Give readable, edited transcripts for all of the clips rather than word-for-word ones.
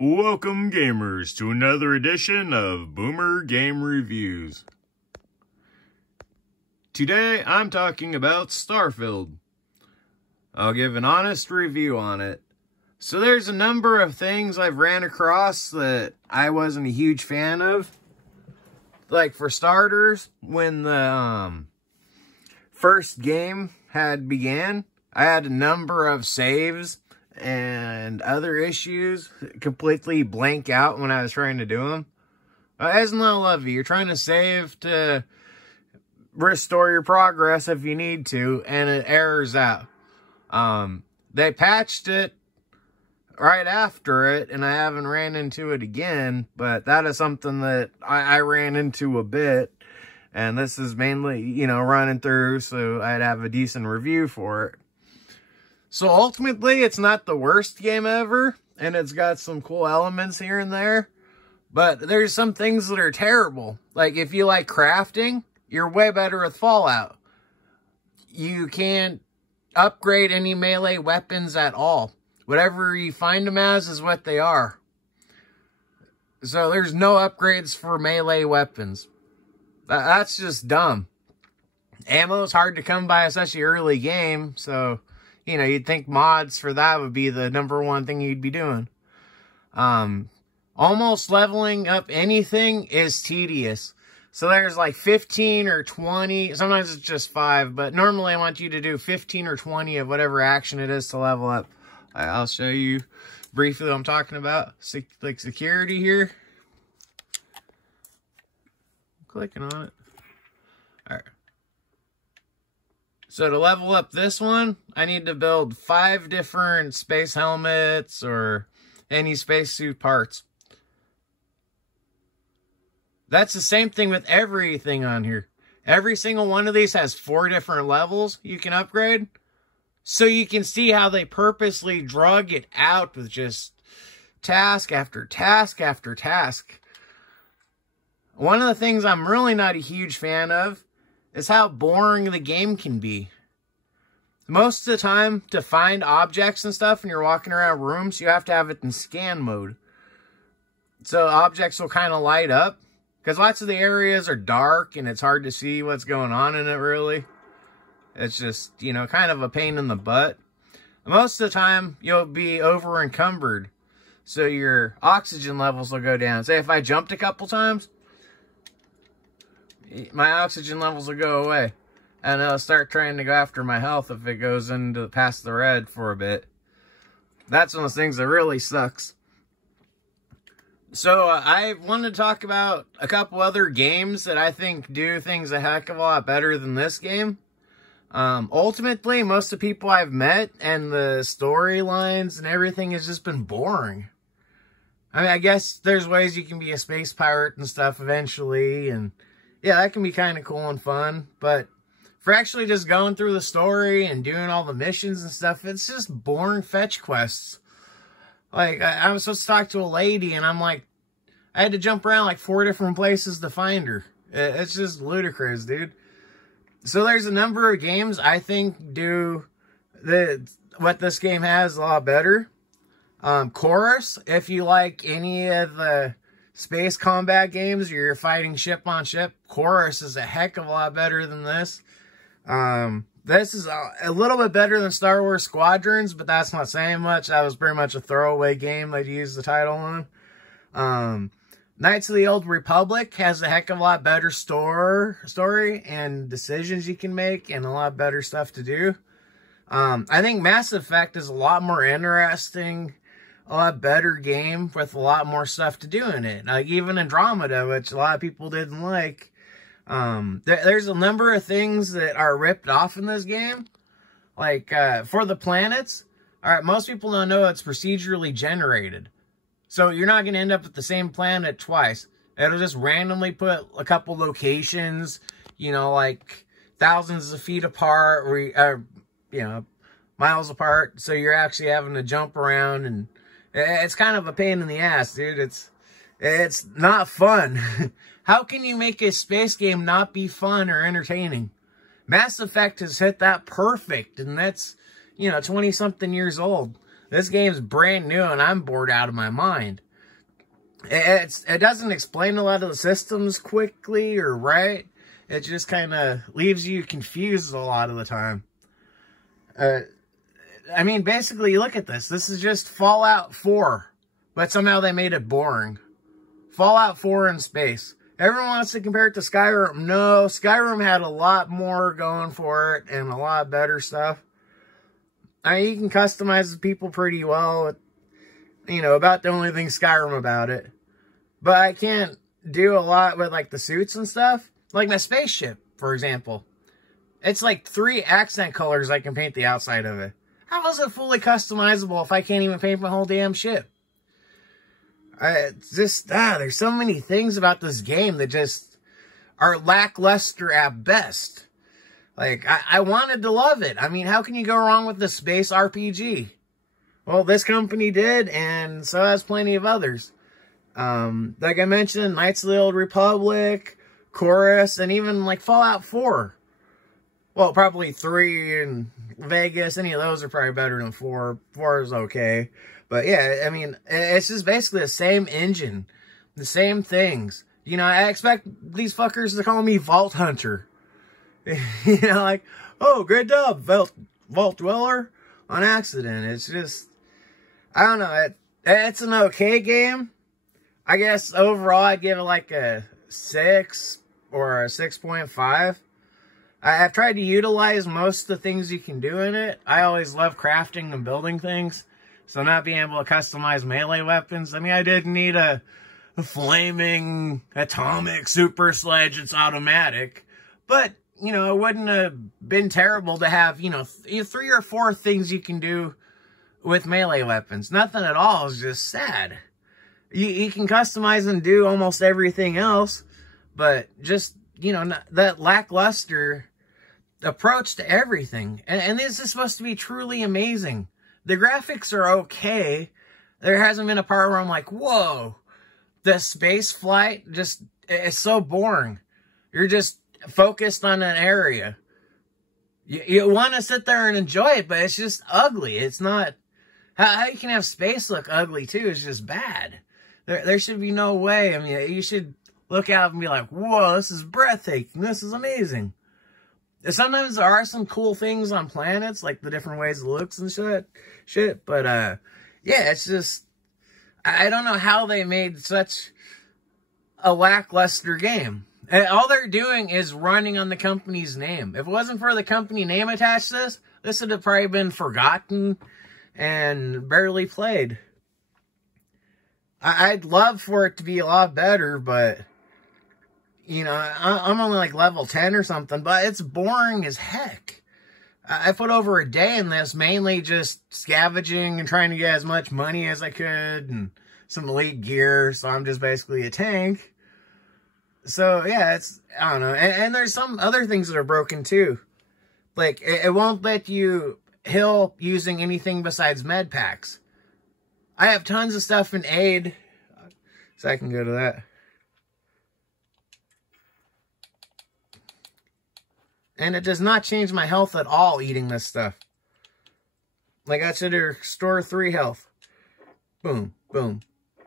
Welcome gamers to another edition of Boomer Game Reviews. Today I'm talking about Starfield. I'll give an honest review on it. So there's a number of things I've ran across that I wasn't a huge fan of. Like for starters, when the first game had began, I had a number of saves and other issues completely blank out when I was trying to do them. Isn't that lovely? You're trying to save to restore your progress if you need to, and it errors out. They patched it right after it, and I haven't ran into it again, but that is something that I ran into a bit, and this is mainly, you know, running through so I'd have a decent review for it. So ultimately, it's not the worst game ever, and it's got some cool elements here and there, but there's some things that are terrible. Like, if you like crafting, you're way better with Fallout. You can't upgrade any melee weapons at all. Whatever you find them as is what they are. So there's no upgrades for melee weapons. That's just dumb. Ammo is hard to come by, especially early game, so you know, you'd think mods for that would be the #1 thing you'd be doing. Almost leveling up anything is tedious. So there's like 15 or 20, sometimes it's just 5, but normally I want you to do 15 or 20 of whatever action it is to level up. I'll show you briefly what I'm talking about. Like security here. Clicking on it. All right. So to level up this one, I need to build 5 different space helmets or any spacesuit parts. That's the same thing with everything on here. Every single one of these has 4 different levels you can upgrade. So you can see how they purposely drug it out with just task after task after task. One of the things I'm really not a huge fan of is how boring the game can be. Most of the time, to find objects and stuff when you're walking around rooms, you have to have it in scan mode. So objects will kind of light up, because lots of the areas are dark and it's hard to see what's going on in it, really. It's just, you know, kind of a pain in the butt. Most of the time, you'll be over encumbered, so your oxygen levels will go down. Say if I jumped a couple times, my oxygen levels will go away, and I'll start trying to go after my health if it goes into past the red for a bit. That's one of those things that really sucks. So I wanted to talk about a couple other games that I think do things a heck of a lot better than this game. Ultimately, most of the people I've met and the storylines and everything has just been boring. I mean, I guess there's ways you can be a space pirate and stuff eventually, and yeah, that can be kind of cool and fun, but for actually just going through the story and doing all the missions and stuff, it's just boring fetch quests. Like, I was supposed to talk to a lady, and I'm like, I had to jump around like 4 different places to find her. It's just ludicrous, dude. So there's a number of games I think do what this game has a lot better. Chorus, if you like any of the space combat games where you're fighting ship on ship, Chorus is a heck of a lot better than this. This is a little bit better than Star Wars Squadrons, but that's not saying much. That was pretty much a throwaway game they used the title on. Knights of the Old Republic has a heck of a lot better story and decisions you can make and a lot better stuff to do. I think Mass Effect is a lot more interesting, a lot better game with a lot more stuff to do in it. Like even Andromeda, which a lot of people didn't like. There's a number of things that are ripped off in this game. Like, for the planets, alright, most people don't know it's procedurally generated. So you're not going to end up at the same planet twice. It'll just randomly put a couple locations, you know, like thousands of feet apart, or, you know, miles apart. So you're actually having to jump around, and it's kind of a pain in the ass, dude. It's not fun. How can you make a space game not be fun or entertaining? Mass Effect has hit that perfect, and that's, you know, 20-something years old. This game's brand new, and I'm bored out of my mind. it doesn't explain a lot of the systems quickly or right. It just kind of leaves you confused a lot of the time. I mean, basically, you look at this. This is just Fallout 4, but somehow they made it boring. Fallout 4 in space. Everyone wants to compare it to Skyrim. No, Skyrim had a lot more going for it and a lot better stuff. I mean, you can customize the people pretty well. You know, about the only thing Skyrim about it. But I can't do a lot with, like, the suits and stuff. Like my spaceship, for example. It's like 3 accent colors I can paint the outside of it. How is it fully customizable if I can't even paint my whole damn ship? It's just, there's so many things about this game that just are lackluster at best. Like, I wanted to love it. I mean, how can you go wrong with the space RPG? Well, this company did, and so has plenty of others. Like I mentioned, Knights of the Old Republic, Chorus, and even, like, Fallout 4. Well, probably 3 and Vegas. Any of those are probably better than 4. 4 is okay. But, yeah, I mean, it's just basically the same engine. The same things. You know, I expect these fuckers to call me Vault Hunter. You know, like, oh, great job, Vault Dweller, on accident. It's just, I don't know. It's an okay game. I guess overall I'd give it like a 6 or a 6.5. I've tried to utilize most of the things you can do in it. I always love crafting and building things. So not being able to customize melee weapons. I mean, I didn't need a flaming atomic super sledge. It's automatic. But, you know, it wouldn't have been terrible to have, you know, 3 or 4 things you can do with melee weapons. Nothing at all is just sad. You can customize and do almost everything else. But just, you know, that lackluster approach to everything. And this is supposed to be truly amazing. The graphics are okay. There hasn't been a part where I'm like, whoa, the space flight just, it's so boring. You're just focused on an area. You want to sit there and enjoy it, but it's just ugly. It's not, how you can have space look ugly too is just bad. There should be no way. I mean, you should look out and be like, whoa, this is breathtaking. This is amazing. Sometimes there are some cool things on planets, like the different ways it looks and shit. But, yeah, it's just, I don't know how they made such a lackluster game. All they're doing is running on the company's name. If it wasn't for the company name attached to this would have probably been forgotten and barely played. I'd love for it to be a lot better, but, you know, I'm only like level 10 or something, but it's boring as heck. I put over a day in this, mainly just scavenging and trying to get as much money as I could and some elite gear, so I'm just basically a tank. So, yeah, it's, I don't know. And there's some other things that are broken, too. Like, it won't let you heal using anything besides med packs. I have tons of stuff in aid, so I can go to that. And it does not change my health at all eating this stuff. Like, I should restore 3 health. Boom, boom,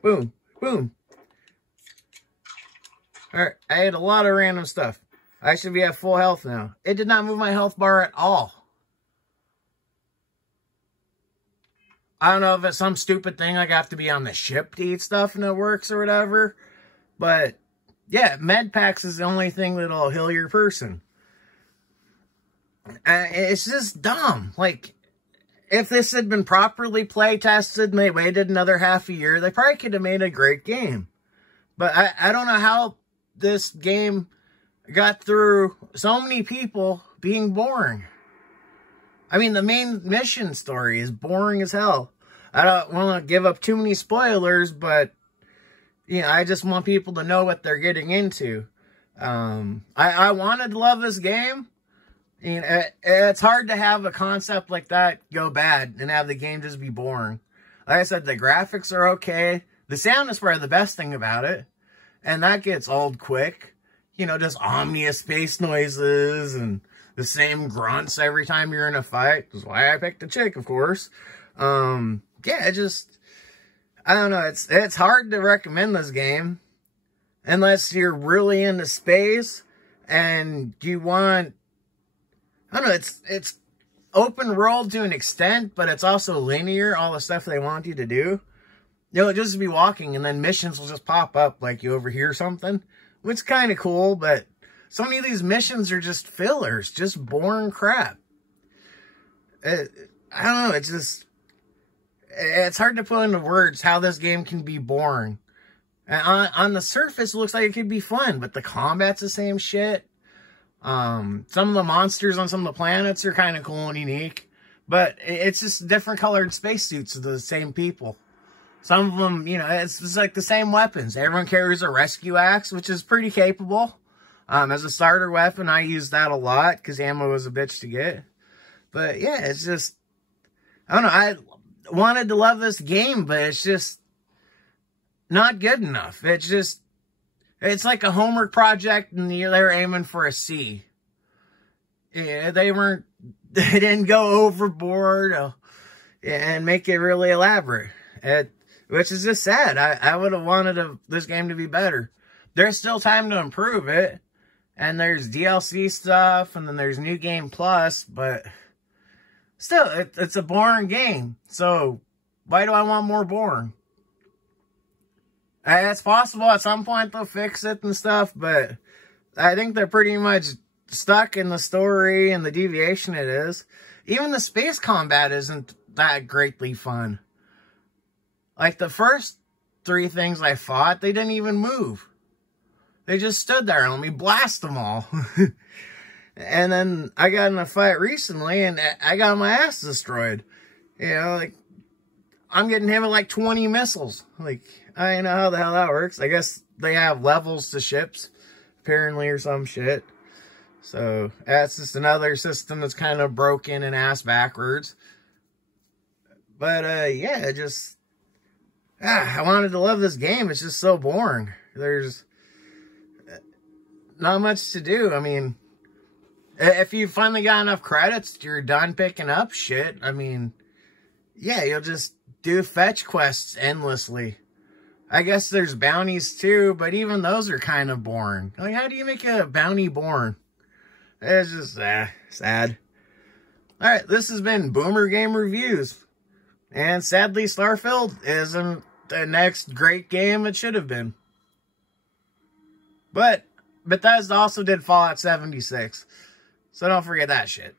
boom, boom. Alright, I ate a lot of random stuff. I should be at full health now. It did not move my health bar at all. I don't know if it's some stupid thing like I have to be on the ship to eat stuff and it works or whatever. But, yeah, med packs is the only thing that'll heal your person. It's just dumb. Like, if this had been properly play tested and they waited another half a year, they probably could have made a great game. But I don't know how this game got through so many people being boring. I mean, the main mission story is boring as hell. I don't want to give up too many spoilers, but, you know, I just want people to know what they're getting into. I wanted to love this game. You know, it's hard to have a concept like that go bad and have the game just be boring. Like I said, the graphics are okay. The sound is probably the best thing about it. And that gets old quick. You know, just ominous space noises and the same grunts every time you're in a fight. That's why I picked the chick, of course. Yeah, it just, I don't know, it's hard to recommend this game unless you're really into space and you want, I don't know, it's open world to an extent, but it's also linear, all the stuff they want you to do. You'll just be walking and then missions will just pop up like you overhear something, which is kind of cool, but so many of these missions are just fillers, just boring crap. I don't know, it's hard to put into words how this game can be boring. On the surface, it looks like it could be fun, but the combat's the same shit. Some of the monsters on some of the planets are kind of cool and unique, but it's just different colored spacesuits of the same people. Some of them, you know, it's just like the same weapons. Everyone carries a rescue axe, which is pretty capable. As a starter weapon, I use that a lot because ammo was a bitch to get. But yeah, it's just, I don't know, I wanted to love this game, but it's just not good enough. It's like a homework project and they were aiming for a C. Yeah, they didn't go overboard and make it really elaborate. Which is just sad. I would have wanted this game to be better. There's still time to improve it. And there's DLC stuff, and then there's New Game Plus, but still, it's a boring game. So, why do I want more boring? It's possible at some point they'll fix it and stuff, but I think they're pretty much stuck in the story and the deviation it is. Even the space combat isn't that greatly fun. Like, the first 3 things I fought, they didn't even move. They just stood there and let me blast them all. And then I got in a fight recently and I got my ass destroyed. You know, like, I'm getting hit with like 20 missiles. Like, I don't know how the hell that works. I guess they have levels to ships, apparently, or some shit. So, that's just another system that's kind of broken and ass backwards. But, yeah, I wanted to love this game. It's just so boring. There's not much to do. I mean, if you finally got enough credits, you're done picking up shit. I mean, yeah, you'll just do fetch quests endlessly. I guess there's bounties too, but even those are kind of boring. Like, how do you make a bounty boring? It's just sad. Alright, this has been Boomer Game Reviews. And sadly, Starfield isn't the next great game it should have been. But Bethesda also did Fallout 76. So don't forget that shit.